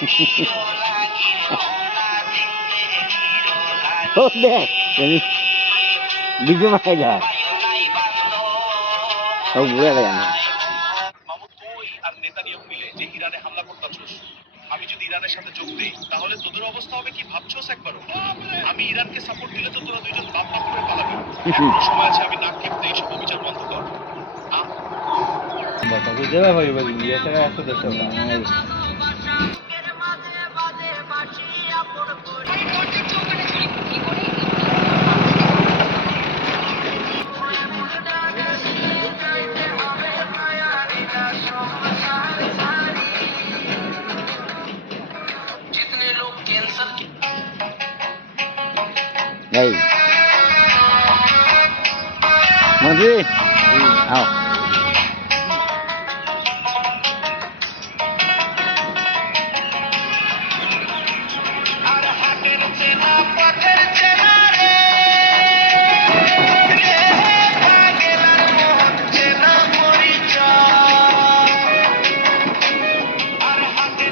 ও দেখ বিজু মাখাই যা ও বুড়া লাগে না মামুদ তুই আর নেতানিয়াহু মিলে যে ইরানে হামলা করতেছস আমি যদি ইরানের সাথে যোগ দেই তাহলে তোদের অবস্থা হবে কি ভাবছস একবারও আমি ইরানকে সাপোর্ট দিলে তো তোরা দুইজন বাপ বাপ করে পালাবি এখনো সময় আছে আমি নাক টিপতে এইসব অবিচার বন্ধ কর Bota o dedo vai vai e essa é essa dessa lá. Ei. Mandi. Ao.